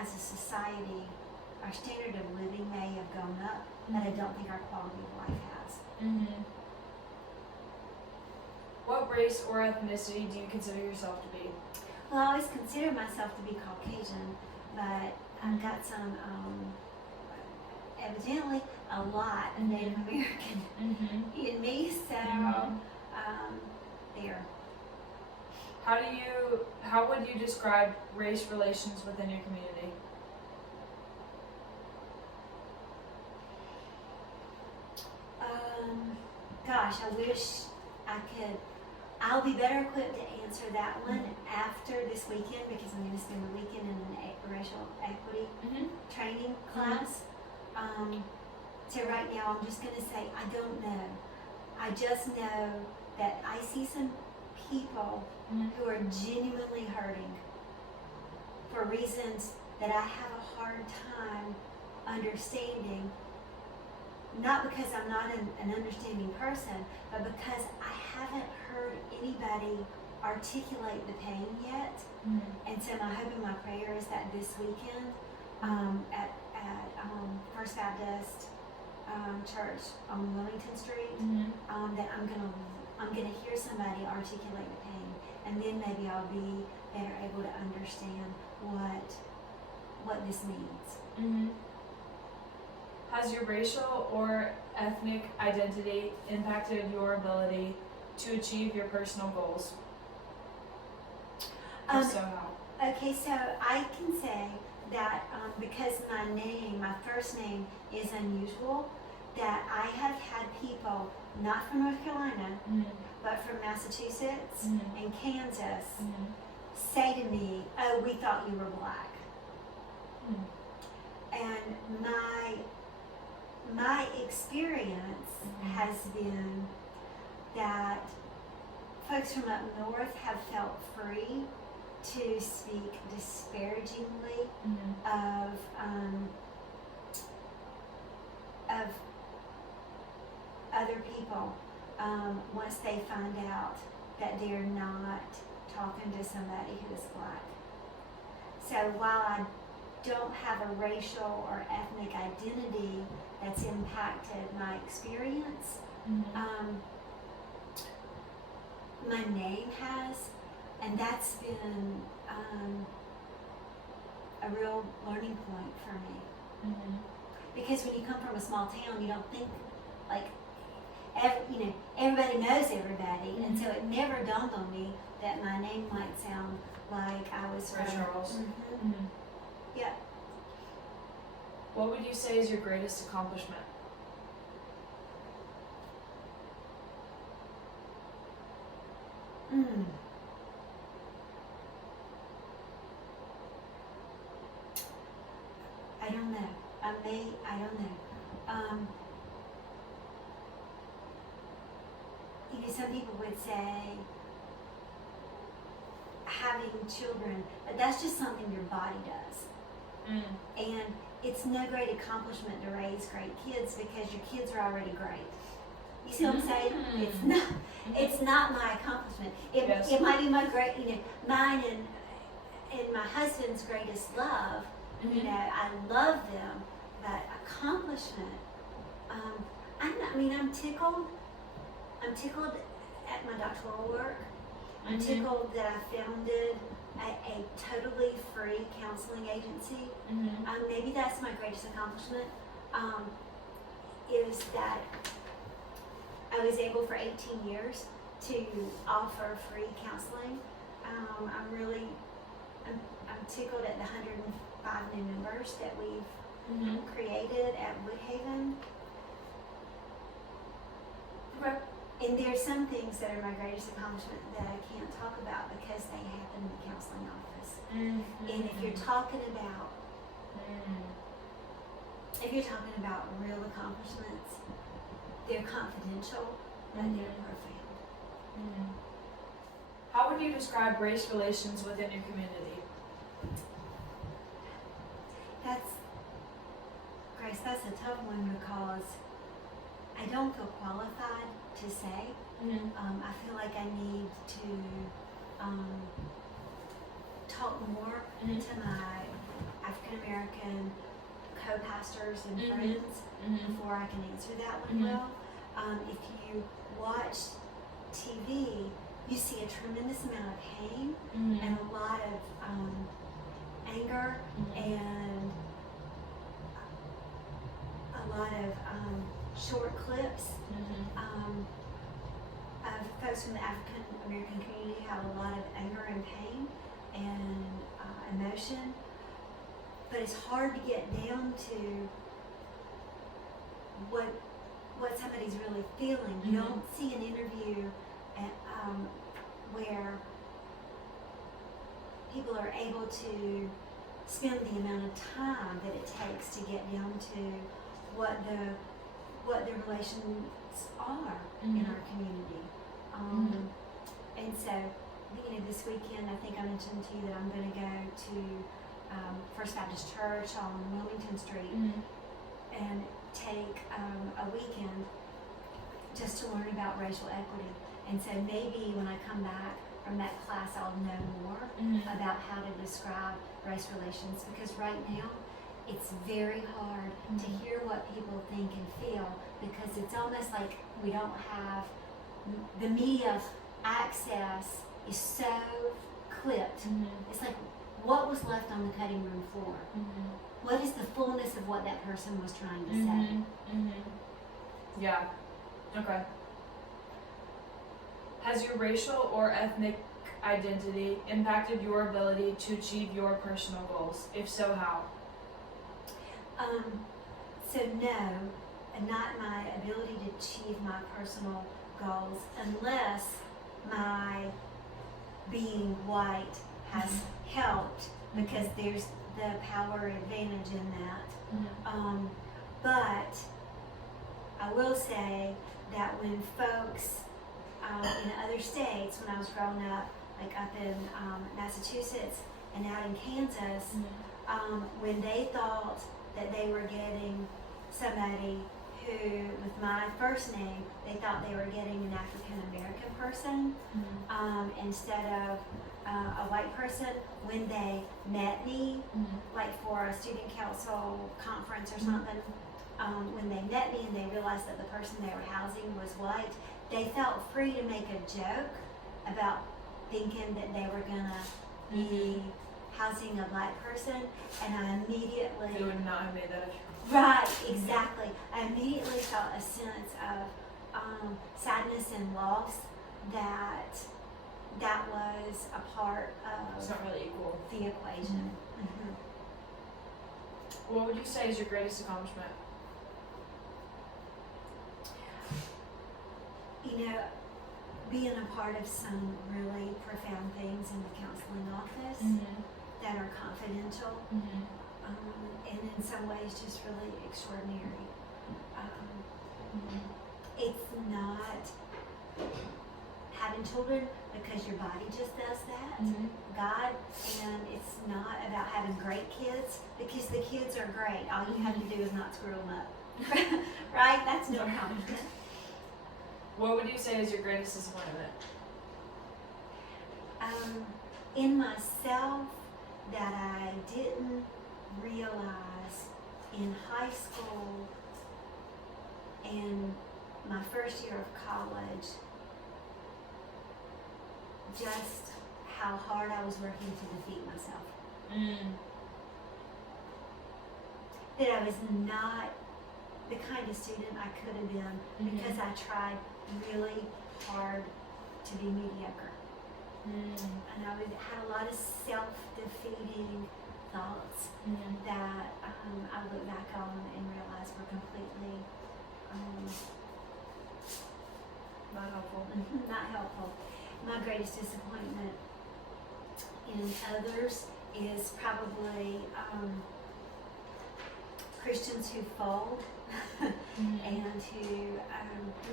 as a society, our standard of living may have gone up, but I don't think our quality of life has. Mm-hmm. What race or ethnicity do you consider yourself to be? Well, I always consider myself to be Caucasian, but I've got some, evidently, a lot of Native American in me, so there. How would you describe race relations within your community? Gosh, I wish I could. I'll be better equipped to answer that one after this weekend, because I'm going to spend the weekend in an racial equity training class. So right now I'm just going to say I don't know. I just know that I see some people who are genuinely hurting for reasons that I have a hard time understanding. Not because I'm not an understanding person, but because I haven't heard anybody articulate the pain yet. And so my hope and my prayer is that this weekend at First Baptist Church on Wilmington Street, that I'm gonna hear somebody articulate the pain, and then maybe I'll be better able to understand what this means. Has your racial or ethnic identity impacted your ability to achieve your personal goals? If so, how? Okay, so I can say that because my first name is unusual, that I have had people, not from North Carolina, but from Massachusetts and Kansas, say to me, "Oh, we thought you were black." And my experience has been that folks from up north have felt free to speak disparagingly of other people once they find out that they're not talking to somebody who is black. So while I don't have a racial or ethnic identity that's impacted my experience, my name has, and that's been a real learning point for me. Because when you come from a small town, you don't think like everybody knows everybody, and so it never dawned on me that my name might sound like I was Ray from Charles. Yeah. What would you say is your greatest accomplishment? I don't know. I don't know. Some people would say having children, but that's just something your body does. And it's no great accomplishment to raise great kids because your kids are already great. You see what I'm saying? It's not my accomplishment. It might be my mine and my husband's greatest love. I love them, but accomplishment. I'm tickled. I'm tickled at my doctoral work. I'm tickled that I founded a totally free counseling agency. Maybe that's my greatest accomplishment, is that I was able for 18 years to offer free counseling. I'm tickled at the 105 new members that we've created at Woodhaven. Okay. And there's some things that are my greatest accomplishment that I can't talk about because they happen in the counseling office. And if you're talking about real accomplishments, they're confidential, but they're profound. How would you describe race relations within your community? That's a tough one because I don't feel qualified to say. I feel like I need to talk more to my African American co-pastors and Mhm. friends Mhm. before I can answer that one Mhm. well. If you watch TV, you see a tremendous amount of pain Mhm. and a lot of anger Mhm. and a lot of short clips Mhm. of folks from the African American community have a lot of anger and pain and emotion, but it's hard to get down to what somebody's really feeling. You Mhm. don't see an interview at, where people are able to spend the amount of time that it takes to get down to what the relations are in our community. And so, this weekend, I think I mentioned to you that I'm going to go to First Baptist Church on Wilmington Street Mhm. and take a weekend just to learn about racial equity. And so maybe when I come back from that class, I'll know more Mhm. about how to describe race relations, because right now it's very hard to Mhm. hear what people think and feel, because it's almost like we don't have the media access is so clipped. Mhm. It's like, what was left on the cutting room floor? Mhm. What is the fullness of what that person was trying to say? Mhm. Mhm. Yeah. Okay. Has your racial or ethnic identity impacted your ability to achieve your personal goals? If so, how? So no, not my ability to achieve my personal goals, unless my being white has helped, because there's the power advantage in that. Mhm. But I will say that when folks in other states, when I was growing up, like up in Massachusetts and out in Kansas, when they thought that they were getting somebody who, with my first name, they thought they were getting an African American person instead of a white person. When they met me, like for a student council conference or something, when they met me and they realized that the person they were housing was white, they felt free to make a joke about thinking that they were gonna be housing a black person, and I immediately— They would not have made that if you Right, exactly. I immediately felt a sense of sadness and loss that was a part It's of not really equal. the equation. What would you say is your greatest accomplishment? Being a part of some really profound things in the counseling office that are confidential, and in some ways just really extraordinary. It's not having children because your body just does that, God, and it's not about having great kids because the kids are great. All you have to do is not screw them up. Right? That's no accomplishment. What would you say is your greatest disappointment? In myself, that I didn't realize in high school and my first year of college just how hard I was working to defeat myself. That I was not the kind of student I could have been because I tried really hard to be mediocre. And I had a lot of self-defeating thoughts that I look back on and realize were completely Not helpful. not helpful. My greatest disappointment in others is probably Christians who fold and who,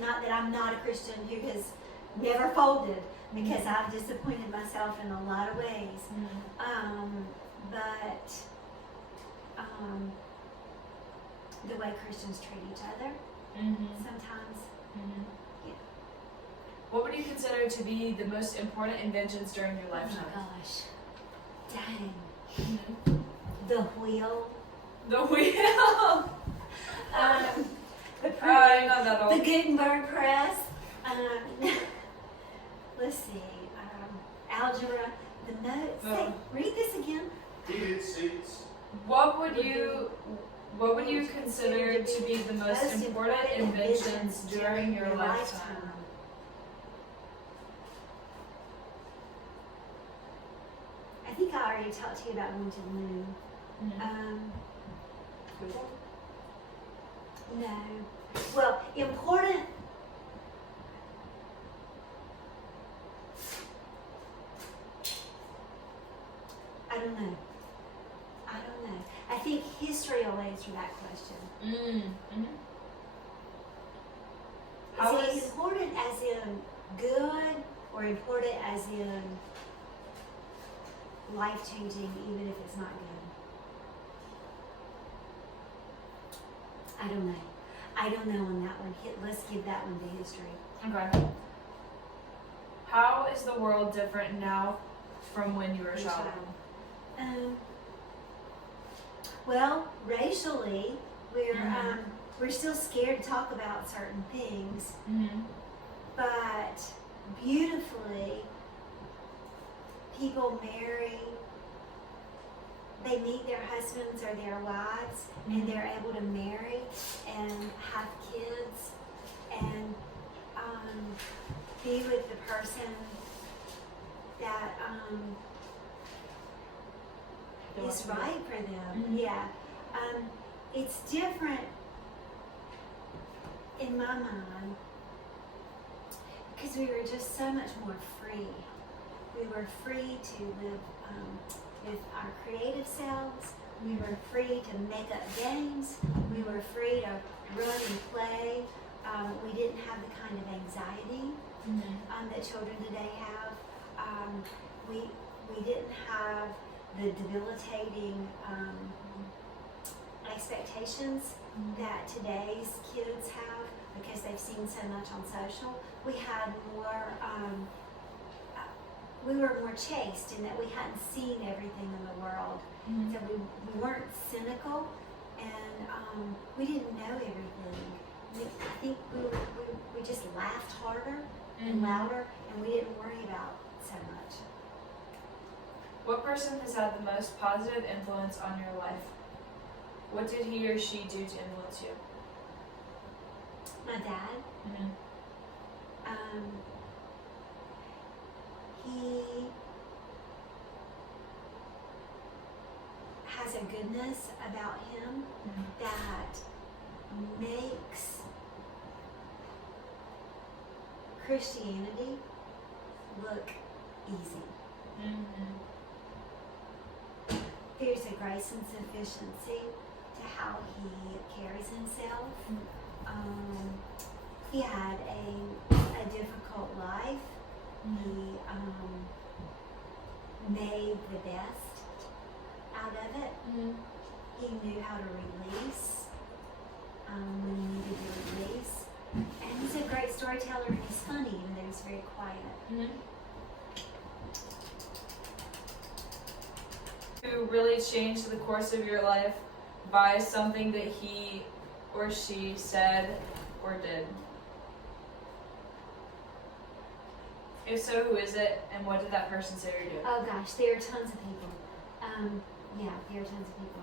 not that I'm not a Christian who has never folded, because I've disappointed myself in a lot of ways. But the way Christians treat each other sometimes. Yeah. What would you consider to be the most important inventions during your Oh lifetime? my gosh. Dang. The wheel. The wheel. The I'm not that the old. Gutenberg press. Let's see. Algebra. The notes. Oh. Say, read this again. Heated seats. What would you consider to be the most important inventions during your lifetime? I think I already talked to you about going to the moon. No. Well, important. I don't know. I think history will answer that question. How Is it is important as in good or important as in life-changing even if it's not good? I don't know on that one. Let's give that one to history. okay? How is the world different now from when you were a child? Well, racially, we're still scared to talk about certain things, but beautifully, people marry. They meet their husbands or their wives, and they're able to marry and have kids and be with the person that is right for them. Yeah. It's different in my mind because we were just so much more free. We were free to live with our creative selves. We were free to make up games. We were free to run and play. We didn't have the kind of anxiety that children today have. We didn't have the debilitating expectations that today's kids have because they've seen so much on social. We had more. We were more chaste in that we hadn't seen everything in the world. So we weren't cynical, and we didn't know everything. I think we just laughed harder and louder, and we didn't worry about so much. What person has had the most positive influence on your life? What did he or she do to influence you? My dad. He has a goodness about him that makes Christianity look easy. There's a grace and sufficiency to how he carries himself. He had a difficult life. He made the best out of it. He knew how to release when he needed to release. And he's a great storyteller, and he's funny, even though he's very quiet. Who really changed the course of your life by something that he or she said or did? If so, who is it, and what did that person say or do? Oh gosh, there are tons of people. Yeah, there are tons of people.